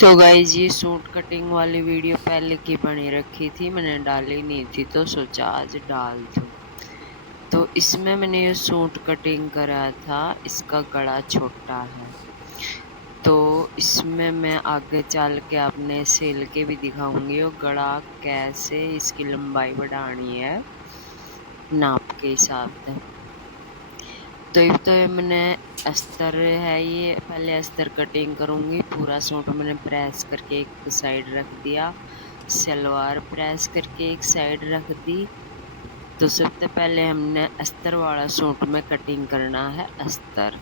तो गाइस ये suit cutting वाली वीडियो पहले की बनी रखी थी, मैंने डाली नहीं थी तो सोचा आज डाल दूं। तो इसमें मैंने ये सूट कटिंग करा था, इसका गला छोटा है। तो इसमें मैं आगे चल के आपने सिल के भी दिखाऊंगी वो गला कैसे इसकी लंबाई बढ़ानी है नाप के हिसाब से। तो ये मैंने अस्तर है, ये पहले अस्तर कटिंग करूंगी। पूरा सूट मैंने प्रेस करके एक साइड रख दिया, सलवार प्रेस करके एक साइड रख दी। तो सबसे पहले हमने अस्तर वाला सूट में कटिंग करना है अस्तर।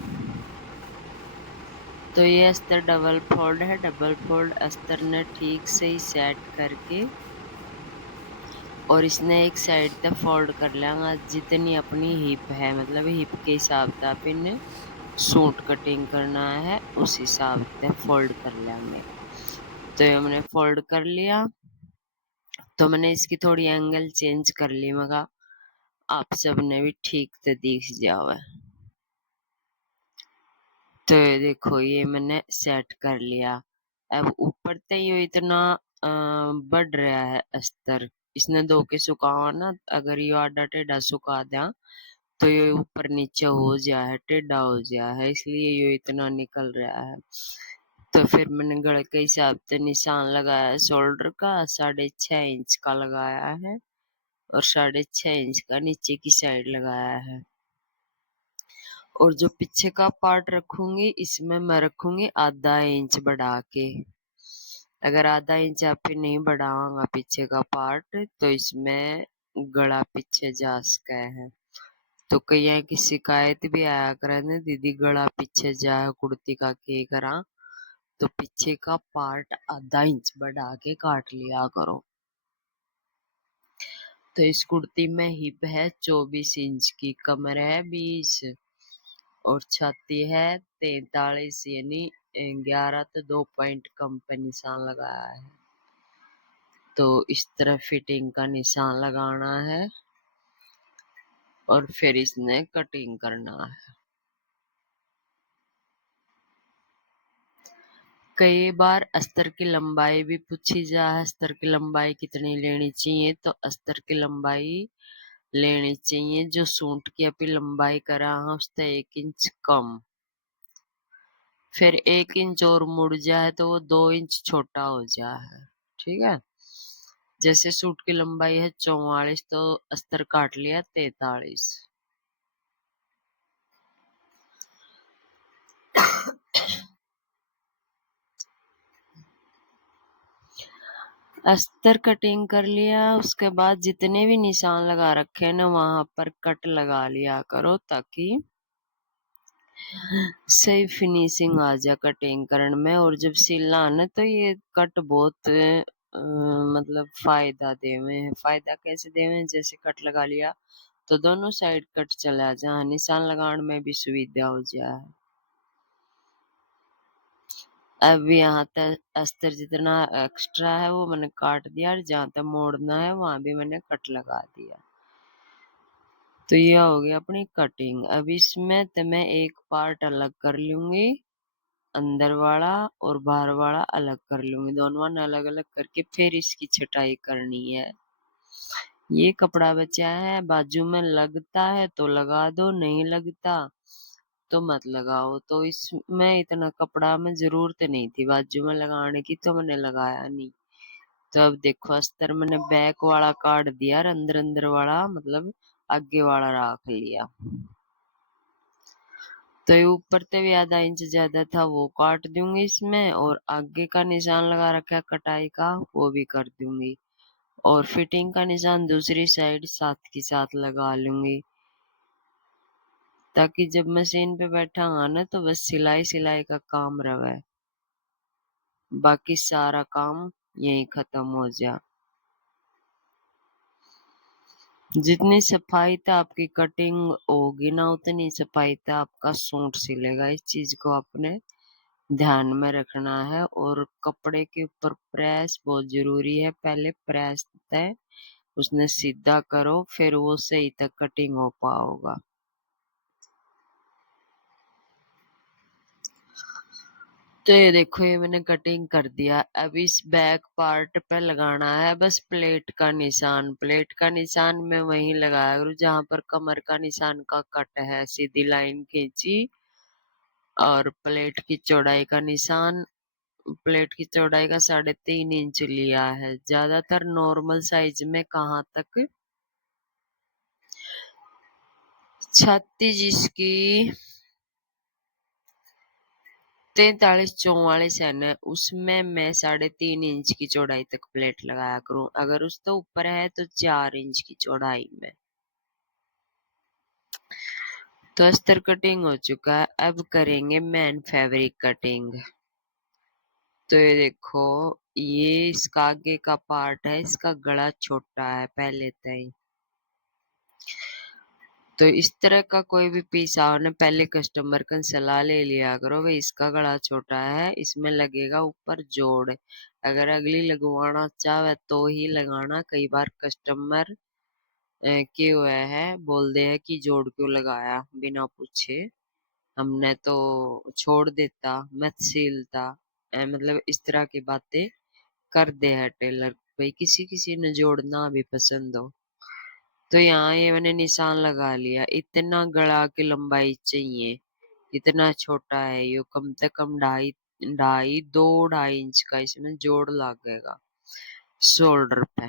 तो ये अस्तर डबल फोल्ड है, डबल फोल्ड अस्तर ने ठीक से ही सेट करके और इसने एक साइड तक फोल्ड कर लेंगे जितनी अपनी हिप है, मतलब हिप के हिसाब से आप इन्हें सूट कटिंग करना है उस हिसाब से फोल्ड कर लेंगे। तो ये हमने फोल्ड कर लिया। तो मैंने इसकी थोड़ी एंगल चेंज कर ली, मगा आप सबने भी ठीक से दिख जावे। तो ये देखो ये मैंने सेट कर लिया। अब ऊपर से ये इतना बढ़ रहा है अस्तर, इसने धो के सुखावा ना, अगर ये आधा टेढ़ा सुखा दिया तो ये ऊपर नीचे हो जाए, टेढ़ा हो जाए, इसलिए ये इतना निकल रहा है। तो फिर मैंने गले के हिसाब से निशान लगाया, शोल्डर का 6.5 इंच का लगाया है और 6.5 इंच का नीचे की साइड लगाया है। और जो पीछे का पार्ट रखूंगी इसमें मैं रखूंगी आधा इंच बढ़ा के। अगर आधा इंच आप नहीं बढ़ाऊंगा पीछे का पार्ट तो इसमें गला पीछे जा सका है। तो कई की शिकायत भी आया करे ने, दीदी गला पीछे जाए कुर्ती का के करा, तो पीछे का पार्ट आधा इंच बढ़ा के काट लिया करो। तो इस कुर्ती में हिप है 24 इंच की, कमर है 20 और छाती है 43, यानी 11 तो 2 पॉइंट कम पे निशान लगाया है। तो इस तरह फिटिंग का निशान लगाना है और फिर इसने कटिंग करना है। कई बार अस्तर की लंबाई भी पूछी जा है, अस्तर की लंबाई कितनी लेनी चाहिए, तो अस्तर की लंबाई लेनी चाहिए जो सूट की अभी लंबाई करा है उससे 1 इंच कम। फिर 1 इंच और मुड़ जाए तो वो 2 इंच छोटा हो जाए, ठीक है। जैसे सूट की लंबाई है 44 तो अस्तर काट लिया 43। अस्तर कटिंग कर लिया, उसके बाद जितने भी निशान लगा रखे हैं ना वहां पर कट लगा लिया करो ताकि सही फिनिशिंग आ जाए कटिंग करने में। और जब सिलना है ना तो ये कट बहुत मतलब फायदा देवे है। फायदा कैसे देवे, जैसे कट लगा लिया तो दोनों साइड कट चला जा, निशान लगाने में भी सुविधा हो जाए। अब यहाँ तक अस्तर जितना एक्स्ट्रा है वो मैंने काट दिया और जहाँ तक मोड़ना है वहां भी मैंने कट लगा दिया। तो ये हो गया अपनी कटिंग। अब इसमें तो मैं एक पार्ट अलग कर लूंगी, अंदर वाला और बाहर वाला अलग कर लूंगी, दोनों अलग अलग करके फिर इसकी छटाई करनी है। ये कपड़ा बचा है, बाजू में लगता है तो लगा दो, नहीं लगता तो मत लगाओ। तो इसमें इतना कपड़ा में जरूरत नहीं थी बाजू में लगाने की तो मैंने लगाया नहीं। तो अब देखो अस्तर मैंने बैक वाला काट दिया और अंदर अंदर वाला मतलब आगे वाला रख लिया। तो ये ऊपर से भी आधा इंच ज्यादा था वो काट दूंगी इसमें, और आगे का निशान लगा रखा है कटाई का वो भी कर दूंगी, और फिटिंग का निशान दूसरी साइड साथ की साथ लगा लूंगी ताकि जब मशीन पे बैठा ना तो बस सिलाई सिलाई का काम रहे, बाकी सारा काम यही खत्म हो जा। जितनी सफाई से आपकी कटिंग होगी ना उतनी सफाई से आपका सूट सिलेगा। इस चीज को आपने ध्यान में रखना है। और कपड़े के ऊपर प्रेस बहुत जरूरी है, पहले प्रेस तय उसने सीधा करो फिर वो सही तक कटिंग हो पाओगा। तो ये देखो ये मैंने कटिंग कर दिया। अब इस बैक पार्ट पे लगाना है बस प्लेट का निशान। प्लेट का निशान मैं वहीं लगाया करूँ जहाँ पर कमर का निशान का कट है। सीधी लाइन खींची और प्लेट की चौड़ाई का निशान, प्लेट की चौड़ाई का 3.5 इंच लिया है। ज्यादातर नॉर्मल साइज में कहाँ तक, छाती जिसकी 43-44 है उसमें मैं 3.5 इंच की चौड़ाई तक प्लेट लगाया करूं। अगर उससे ऊपर है तो 4 इंच की चौड़ाई में। तो अस्तर कटिंग हो चुका है। अब करेंगे मेन फैब्रिक कटिंग। तो ये देखो ये इसका आगे का पार्ट है, इसका गला छोटा है पहले तय। तो इस तरह का कोई भी पीस आओ ना, पहले कस्टमर का सलाह ले लिया करो भाई इसका गला छोटा है, इसमें लगेगा ऊपर जोड़। अगर अगली लगवाना चाहे तो ही लगाना। कई बार कस्टमर के हुए है बोल दे है कि जोड़ क्यों लगाया बिना पूछे, हमने तो छोड़ देता मत सिलता। मतलब इस तरह की बातें कर दे है टेलर। भाई किसी किसी ने जोड़ना भी पसंद हो। तो यहाँ ये मैंने निशान लगा लिया। इतना गला की लंबाई चाहिए, इतना छोटा है ये, कम से कम ढाई ढाई 2-2.5 इंच का इसमें जोड़ लगेगा शोल्डर पे।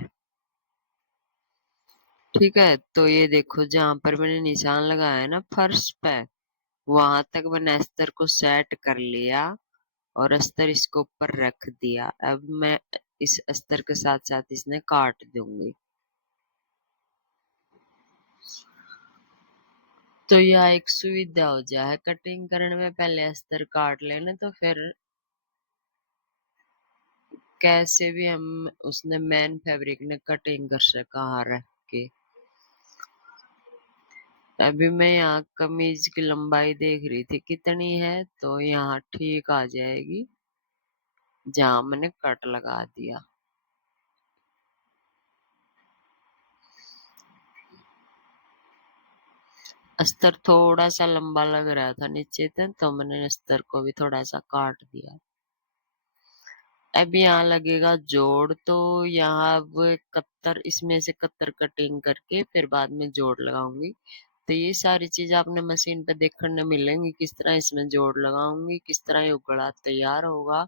ठीक है, तो ये देखो जहां पर मैंने निशान लगाया है ना फर्श पे, वहां तक मैंने अस्तर को सेट कर लिया और अस्तर इसको ऊपर रख दिया। अब मैं इस अस्तर के साथ साथ इसने काट दूंगी। तो यह एक सुविधा हो जाए कटिंग करने में, पहले अस्तर काट लेने तो फिर कैसे भी हम उसने मेन फैब्रिक ने कटिंग कर सका हाँ रख के। अभी मैं यहाँ कमीज की लंबाई देख रही थी कितनी है, तो यहाँ ठीक आ जाएगी जहाँ मैंने कट लगा दिया। अस्तर थोड़ा सा लंबा लग रहा था नीचे से, तो मैंने अस्तर को भी थोड़ा सा काट दिया। अब यहाँ लगेगा जोड़, तो यहाँ अब कत्तर, इसमें से कत्तर कटिंग करके फिर बाद में जोड़ लगाऊंगी। तो ये सारी चीज आपने मशीन पे देखने मिलेंगी, किस तरह इसमें जोड़ लगाऊंगी, किस तरह ये गला तैयार होगा।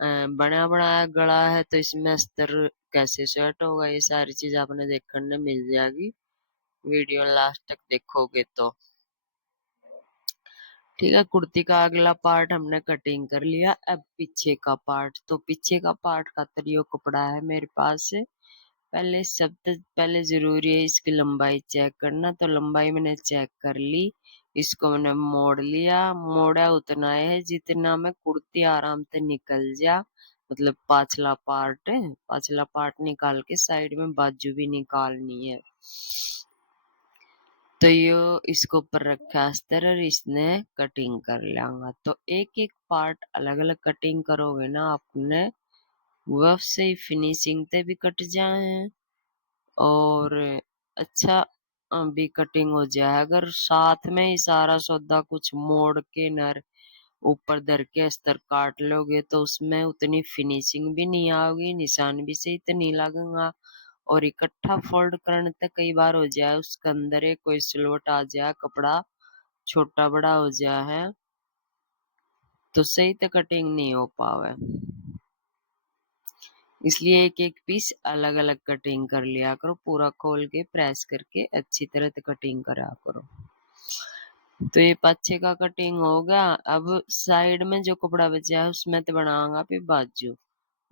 बना बनाया गला है तो इसमें अस्तर कैसे सेट होगा, ये सारी चीज आपने देखने मिल जाएगी वीडियो लास्ट तक देखोगे तो। ठीक है, कुर्ती का अगला पार्ट हमने कटिंग कर लिया। अब पीछे का पार्ट, तो पीछे का पार्ट का तरियो कपड़ा है मेरे पास। पहले सबसे पहले जरूरी है इसकी लंबाई चेक करना। तो लंबाई मैंने चेक कर ली, इसको मैंने मोड़ लिया। मोड़ा उतना है जितना में कुर्ती आराम से निकल जा। मतलब पाछला पार्ट निकाल के साइड में बाजू भी निकालनी है। तो यो इसको ऊपर रखा अस्तर और इसने कटिंग कर लेंगा। तो एक एक पार्ट अलग अलग कटिंग करोगे ना आपने, वह से फिनिशिंग ते भी कट जाए और अच्छा भी कटिंग हो जाए। अगर साथ में ही सारा सौदा कुछ मोड़ के नर ऊपर धर के अस्तर काट लोगे तो उसमें उतनी फिनिशिंग भी नहीं आओगी, निशान भी सही तो नहीं लगेगा। और इकट्ठा फोल्ड करने तक कई बार हो जाए उसके अंदर एक कोई सिलवट आ जाए, कपड़ा छोटा बड़ा हो जाए है तो सही तो कटिंग नहीं हो पावे। इसलिए एक एक पीस अलग अलग कटिंग कर लिया करो, पूरा खोल के प्रेस करके अच्छी तरह से कटिंग करा करो। तो ये पीछे का कटिंग हो गया। अब साइड में जो कपड़ा बचा है उसमें तो बनाऊंगा फिर बाजू।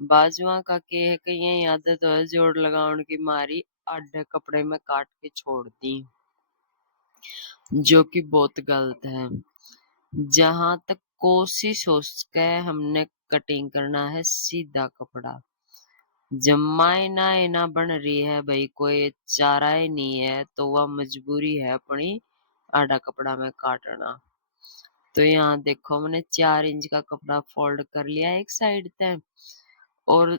बाजुआ का के है कि ये आदत है जोड़ लगाने की मारी आधे कपड़े में काट के छोड़ दी, जो कि बहुत गलत है। जहां तक कोशिश हो सके हमने कटिंग करना है सीधा कपड़ा। जमाए ना ना बन रही है भाई, कोई चारा ही नहीं है तो वह मजबूरी है अपनी आधा कपड़ा में काटना। तो यहाँ देखो मैंने 4 इंच का कपड़ा फोल्ड कर लिया एक साइड तक। और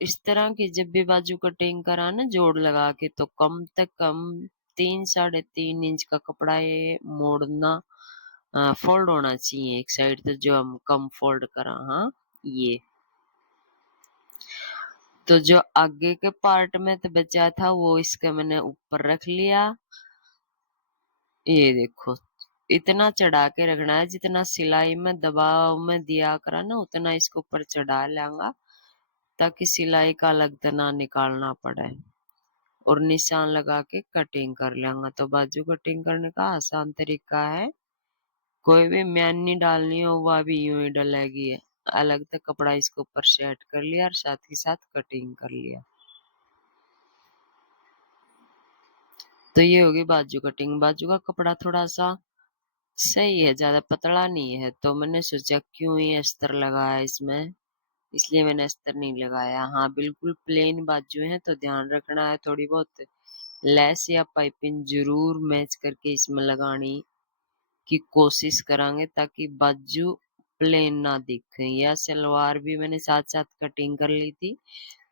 इस तरह की जब भी बाजू कटिंग करा ना जोड़ लगा के, तो कम से कम 3-3.5 इंच का कपड़ा ये मोड़ना फोल्ड होना चाहिए एक साइड, तो जो हम कम फोल्ड करा, हाँ ये। तो जो आगे के पार्ट में तो बचा था वो इसका मैंने ऊपर रख लिया। ये देखो, इतना चढ़ा के रखना है जितना सिलाई में दबाव में दिया करा ना, उतना इसको ऊपर चढ़ा लेंगा, ताकि सिलाई का अलग तना निकालना पड़े। और निशान लगा के कटिंग कर लेंगे। तो बाजू कटिंग करने का आसान तरीका है, कोई भी म्यानी डालनी हो वह भी यूं ही डलेगी। अलग से कपड़ा इसके ऊपर सेट कर लिया और साथ ही साथ कटिंग कर लिया। तो ये होगी बाजू कटिंग। बाजू का कपड़ा थोड़ा सा सही है, ज्यादा पतला नहीं है, तो मैंने सोचा क्यों ही अस्तर लगाया इसमें, इसलिए मैंने अस्तर नहीं लगाया। हाँ, बिल्कुल प्लेन बाजू है तो ध्यान रखना है, थोड़ी बहुत लेस या पाइपिंग जरूर मैच करके इसमें लगानी की कोशिश करांगे, ताकि बाजू प्लेन ना दिखे। या सलवार भी मैंने साथ साथ कटिंग कर ली थी,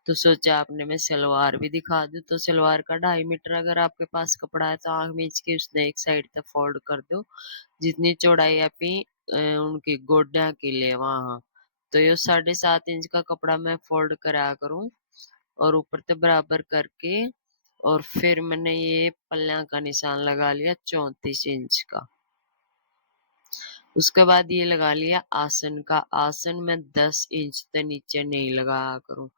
तो सोचा आपने मैं सलवार भी दिखा दूं। तो सलवार का 2.5 मीटर अगर आपके पास कपड़ा है तो आंख मीच के उसने एक साइड तक फोल्ड कर दो, जितनी चौड़ाई आपकी उनकी गोड्या की ले वहां। तो ये 7.5 इंच का कपड़ा मैं फोल्ड करा करूं, और ऊपर से बराबर करके, और फिर मैंने ये पल्ला का निशान लगा लिया 34 इंच का। उसके बाद ये लगा लिया आसन का। आसन में 10 इंच से नीचे नहीं लगाया करूं।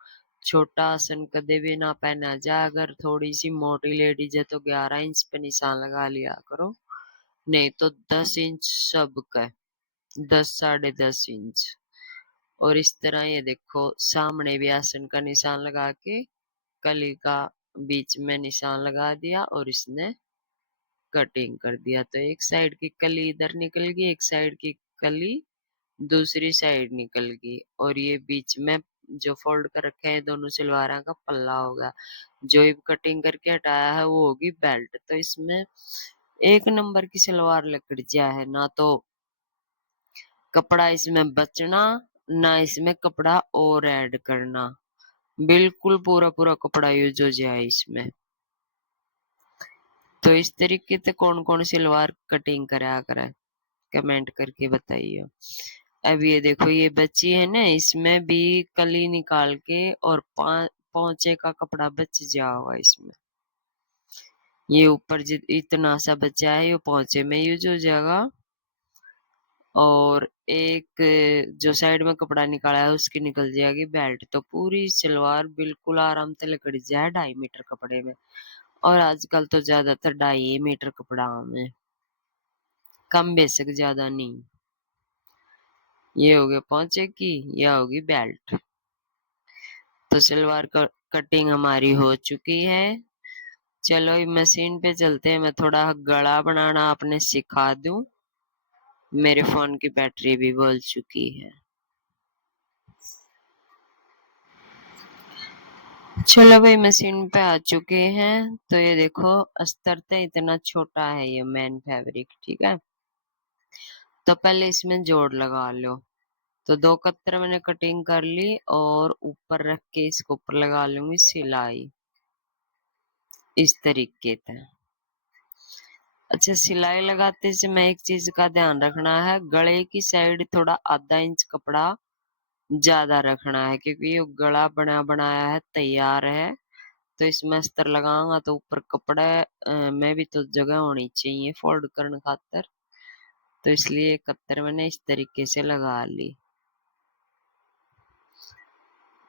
छोटा आसन कदे भी ना पहना जाए। अगर थोड़ी सी मोटी लेडीज है तो 11 इंच पे निशान लगा लिया करो, नहीं तो 10 इंच सबका, 10 साढ़े 10 इंच। और इस तरह ये देखो, सामने भी आसन का निशान लगा के कली का बीच में निशान लगा दिया, और इसने कटिंग कर दिया। तो एक साइड की कली इधर निकल गई, एक साइड की कली दूसरी साइड निकल गई, और ये बीच में जो फोल्ड कर रखे हैं दोनों सलवार का पल्ला होगा। जो भी कटिंग करके हटाया है वो होगी बेल्ट। तो इसमें 1 नंबर की सलवार लग जा है ना, तो कपड़ा इसमें बचना, ना इसमें कपड़ा और ऐड करना, बिल्कुल पूरा पूरा कपड़ा यूज हो जाए इसमें। तो इस तरीके से कौन कौन सलवार कटिंग करा करे कमेंट करके बताइए। अब ये देखो, ये बच्ची है ना, इसमें भी कली निकाल के और पोंचे का कपड़ा बच जाओगा इसमें। ये ऊपर इतना सा बचा है ये पोंचे में यूज हो जाएगा, और एक जो साइड में कपड़ा निकाला है उसकी निकल जाएगी बेल्ट। तो पूरी सलवार बिल्कुल आराम से लकड़ जाए 2.5 मीटर कपड़े में। और आजकल तो ज्यादातर 2.5 मीटर कपड़ा में, कम बेशक ज्यादा नहीं। ये हो गया पोंचे की, या होगी बेल्ट। तो सलवार का कटिंग हमारी हो चुकी है। चलो मशीन पे चलते हैं, मैं थोड़ा गला बनाना आपने सिखा दूं। मेरे फोन की बैटरी भी बोल चुकी है। चलो भाई, मशीन पे आ चुके हैं। तो ये देखो, अस्तर तो इतना छोटा है ये मेन फैब्रिक, ठीक है। तो पहले इसमें जोड़ लगा लो। तो 2 कतर मैंने कटिंग कर ली, और ऊपर रख के इसको ऊपर लगा लूंगी सिलाई, इस तरीके से। अच्छा, सिलाई लगाते समय एक चीज का ध्यान रखना है, गले की साइड थोड़ा ½ इंच कपड़ा ज्यादा रखना है, क्योंकि ये गला बना बनाया है, तैयार है। तो इसमें अस्तर लगाऊंगा तो ऊपर कपड़े में भी तो जगह होनी चाहिए फोल्ड करने खातर। तो इसलिए कत्तर मैंने इस तरीके से लगा ली,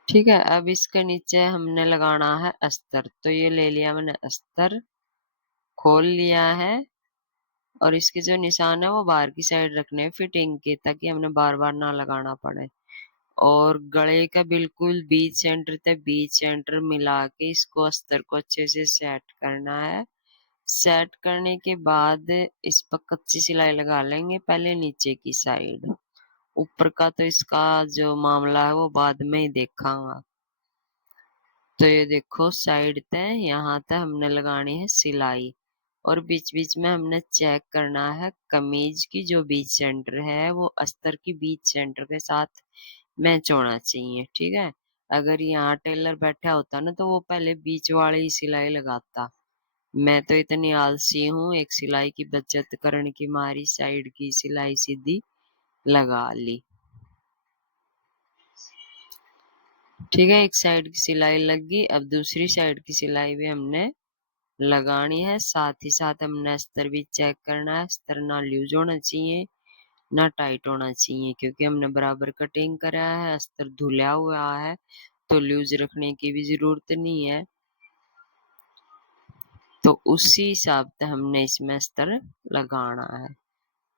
ठीक है। अब इसके नीचे हमने लगाना है अस्तर। तो ये ले लिया मैंने अस्तर, खोल लिया है, और इसके जो निशान है वो बाहर की साइड रखने हैं फिटिंग के, ताकि हमने बार बार ना लगाना पड़े। और गले का बिल्कुल बीच सेंटर तक बीच सेंटर मिला के इसको अस्तर को अच्छे से सेट करना है। सेट करने के बाद इस पर कच्ची सिलाई लगा लेंगे पहले नीचे की साइड। ऊपर का तो इसका जो मामला है वो बाद में ही देखांगा। तो ये देखो, साइड तय यहाँ तक हमने लगानी है सिलाई, और बीच बीच में हमने चेक करना है कमीज की जो बीच सेंटर है वो अस्तर की बीच सेंटर के साथ मैच होना चाहिए, ठीक है। अगर यहाँ टेलर बैठा होता ना तो वो पहले बीच वाली ही सिलाई लगाता, मैं तो इतनी आलसी हूँ, एक सिलाई की बचत करने की मारी साइड की सिलाई सीधी लगा ली। ठीक है, एक साइड की सिलाई लग गई, अब दूसरी साइड की सिलाई भी हमने लगानी है। साथ ही साथ हमने अस्तर भी चेक करना है, अस्तर ना लूज होना चाहिए ना टाइट होना चाहिए, क्योंकि हमने बराबर कटिंग करा है, अस्तर धुला हुआ है तो लूज रखने की भी जरूरत नहीं है। तो उसी हिसाब से हमने इसमें अस्तर लगाना है।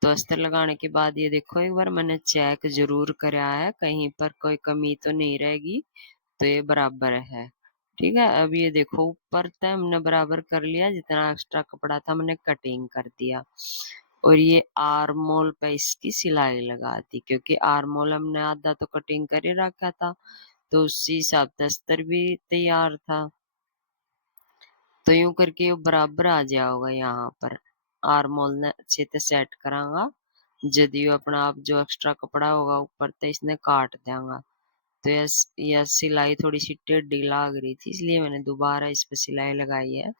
तो अस्तर लगाने के बाद ये देखो, एक बार मैंने चेक जरूर करा है, कहीं पर कोई कमी तो नहीं रहेगी, तो ये बराबर है। ठीक है, अब ये देखो ऊपर तक हमने बराबर कर लिया, जितना एक्स्ट्रा कपड़ा था हमने कटिंग कर दिया। और ये आर्म होल पे इसकी सिलाई लगा दी, क्योंकि आर्म होल हमने आधा तो कटिंग कर ही रखा था, तो उसी हिसाब से अस्तर भी तैयार था। तो यूं करके वो बराबर आ जाओगा। यहाँ पर आर्म होल ने अच्छे से सेट करांगा, यदि वो अपना आप जो एक्स्ट्रा कपड़ा होगा ऊपर तो इसने काट देंगा। तो यह सिलाई थोड़ी सी टेढ़ी लग रही थी, इसलिए मैंने दोबारा इस पे सिलाई लगाई है,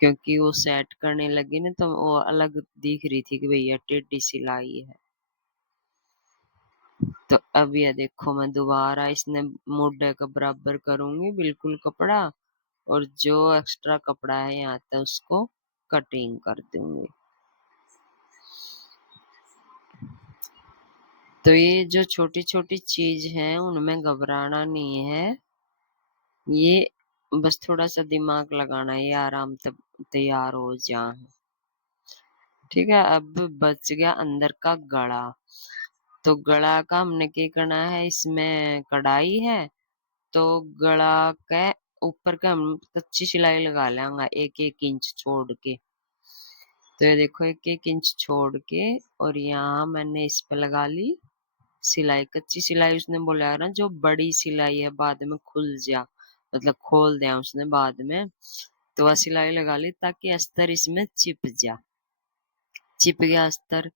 क्योंकि वो सेट करने लगी ना तो वो अलग दिख रही थी कि भैया टेढ़ी सिलाई है। तो अब ये देखो, मैं दोबारा इसने मुड्ढे का बराबर करूंगी बिल्कुल कपड़ा, और जो एक्स्ट्रा कपड़ा है यहाँ तक उसको कटिंग कर दूंगी। तो ये जो छोटी छोटी चीज है उनमें घबराना नहीं है, ये बस थोड़ा सा दिमाग लगाना है, ये आराम से तैयार हो जाए। ठीक है, अब बच गया अंदर का गला। तो गला का हमने क्या करना है, इसमें कढ़ाई है तो गला के ऊपर का हम कच्ची सिलाई लगा लेंगे 1-1 इंच छोड़ के। तो ये देखो 1-1 इंच छोड़ के, और यहाँ मैंने इस पे लगा ली सिलाई, कच्ची सिलाई। उसने बोला ना जो बड़ी सिलाई है बाद में खुल जा, मतलब खोल दिया उसने बाद में, तो वह सिलाई लगा ली ताकि अस्तर इसमें चिप जा। चिप गया अस्तर।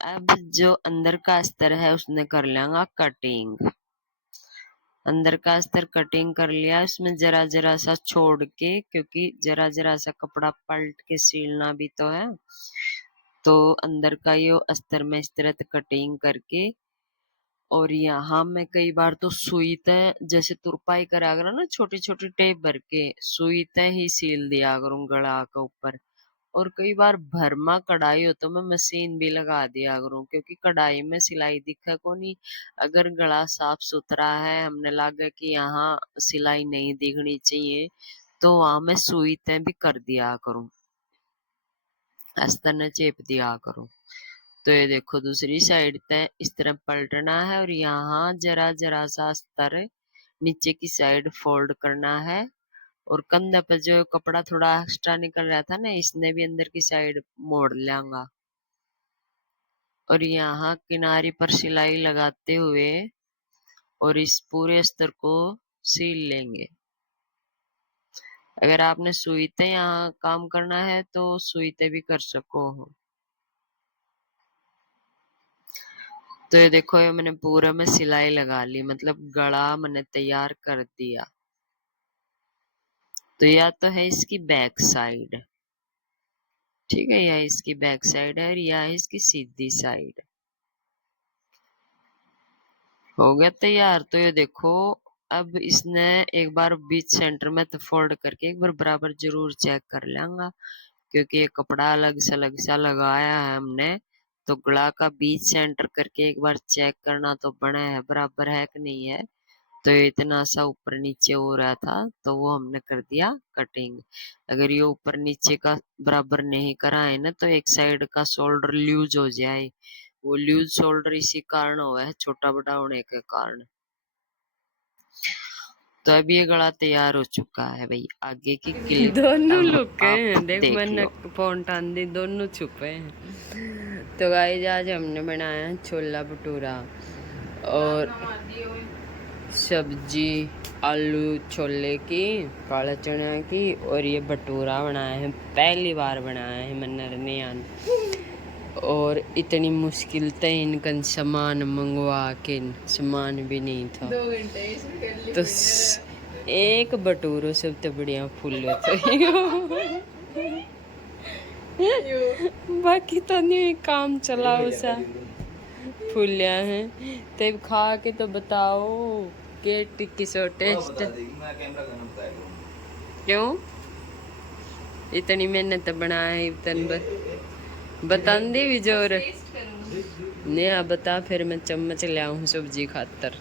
अब जो अंदर का अस्तर है उसने कर लेंगे कटिंग। अंदर का अस्तर कटिंग कर लिया, उसमें जरा जरा सा छोड़ के, क्योंकि जरा जरा सा कपड़ा पलट के सिलना भी तो है। तो अंदर का ये अस्तर में इस तरह कटिंग करके, और यहाँ मैं कई बार तो सुई तय जैसे तुरपाई करा करो ना, छोटी छोटी टेप भर के सुई तय ही सील दिया करूँ गला के ऊपर। और कई बार भरमा कढ़ाई हो तो मैं मशीन भी लगा दिया करूँ, क्योंकि कढ़ाई में सिलाई दिखे को नहीं। अगर गला साफ सुथरा है, हमने लगा कि यहाँ सिलाई नहीं दिखनी चाहिए, तो वहां मैं सुई तय भी कर दिया करूँ, अस्तर न चेप दिया करूँ। तो ये देखो दूसरी साइड पे इस तरह पलटना है, और यहाँ जरा जरा सा अस्तर नीचे की साइड फोल्ड करना है। और कंधे पे जो कपड़ा थोड़ा एक्स्ट्रा निकल रहा था ना, इसने भी अंदर की साइड मोड़ लेंगा। और यहाँ किनारे पर सिलाई लगाते हुए और इस पूरे अस्तर को सील लेंगे। अगर आपने सुईते यहाँ काम करना है तो सुईते भी कर सको हो। तो ये देखो, ये मैंने पूरा में सिलाई लगा ली, मतलब गला मैंने तैयार कर दिया। तो या तो है इसकी बैक साइड, ठीक है, या इसकी बैक साइड है, या इसकी सीधी साइड। हो गया तैयार। तो ये देखो, अब इसने एक बार बीच सेंटर में तो फोल्ड करके एक बार बराबर जरूर चेक कर लेंगे, क्योंकि ये कपड़ा अलग सा लगाया है हमने। तो गला का बीच सेंटर करके एक बार चेक करना तो बना है बराबर है कि नहीं है। तो ये इतना सा ऊपर नीचे हो रहा था तो वो हमने कर दिया कटिंग। अगर ये ऊपर नीचे का बराबर नहीं करा है ना, तो एक साइड का शोल्डर लूज हो जाए। वो लूज शोल्डर इसी कारण हुआ है, छोटा बड़ा होने के कारण। तो अब ये गला तैयार हो चुका है भाई, आगे की क्लिप दोनों अब लुके आप हैं, देख देख मैंने लो। फोन टान दी, दोनों छुपे हैं। तो गाइस आज हमने बनाया है छोला भटूरा और सब्जी आलू छोले की, काला चना की, और ये भटूरा बनाया है, पहली बार बनाया है मैंने रनियान। और इतनी मुश्किल से इनका सामान मंगवा के, सामान भी नहीं था 2 घंटे तो एक भटूरो सब तो बढ़िया फुल होता है। बाकी तो नहीं काम चला उसा फूलिया हैं तब खा के तो बताओ के टिक्की सो टेस्ट क्यों इतनी मेहनत बनाया है इतन बतांदी भी जोर ने बता फिर मैं चम्मच ले आऊं सब्जी खातर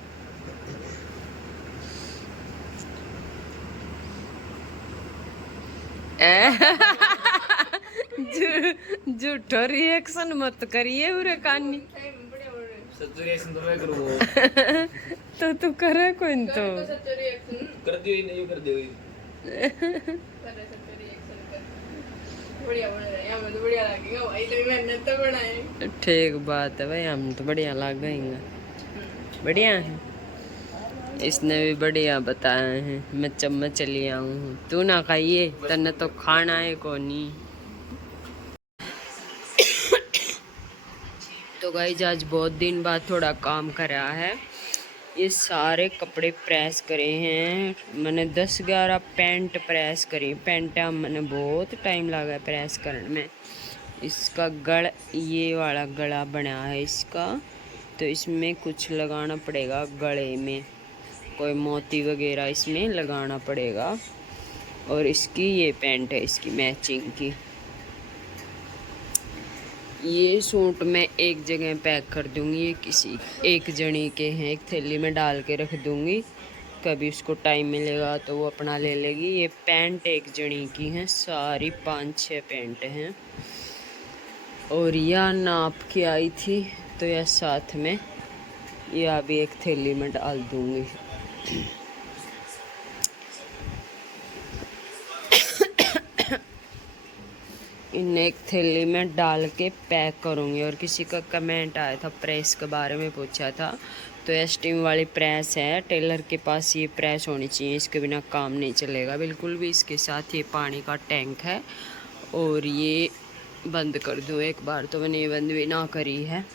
झूठो रिएक्शन मत करिए उरे कानी तो तू करे कोई तो कर दियो ही नहीं कर दियो ही बढ़िया बन रहा है हमें तो बढ़िया लगेगा भाई तो मेहनत तो बनाए ठीक बात है भाई हम तो बढ़िया लगेंगे बढ़िया है इसने भी बढ़िया बताया है मैं चम्मच ले आऊँ हूँ तू ना खाइए तने तो खाना है कोनी तो गाइस आज बहुत दिन बाद थोड़ा काम करा है ये सारे कपड़े प्रेस करे हैं मैंने 10-11 पैंट प्रेस करी पैंटा मैंने बहुत टाइम लगा प्रेस करने में इसका गड़ ये वाला गला बना है इसका तो इसमें कुछ लगाना पड़ेगा गले में कोई मोती वगैरह इसमें लगाना पड़ेगा और इसकी ये पैंट है इसकी मैचिंग की ये सूट मैं एक जगह पैक कर दूंगी ये किसी एक जनी के हैं एक थैली में डाल के रख दूंगी कभी उसको टाइम मिलेगा तो वो अपना ले लेगी ये पैंट एक जनी की हैं सारी 5-6 पैंट हैं और यह नाप के आई थी तो यह साथ में यह भी एक थैली में डाल दूंगी इन्हें एक थैली में डाल के पैक करूँगी और किसी का कमेंट आया था प्रेस के बारे में पूछा था तो ये स्टीम वाली प्रेस है टेलर के पास ये प्रेस होनी चाहिए इसके बिना काम नहीं चलेगा बिल्कुल भी इसके साथ ये पानी का टैंक है और ये बंद कर दूँ एक बार तो मैंने ये बंद भी ना करी है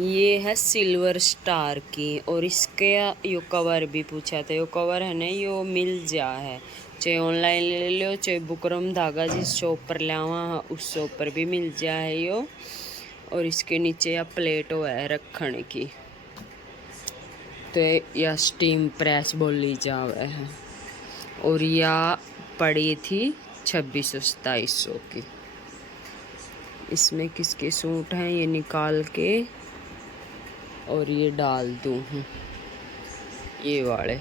ये है सिल्वर स्टार की और इसके यो कवर भी पूछा था यो कवर है ना यो मिल जा है चाहे ऑनलाइन ले लो चाहे बुकरम धागा जिस शॉप पर लावा उस शॉप पर भी मिल जाए यो और इसके नीचे या प्लेट हो है रखने की तो या स्टीम प्रेस बोली जावे है और या पड़ी थी 2600-2700 की इसमें किसके सूट हैं ये निकाल के और ये डाल दूँ ये वाले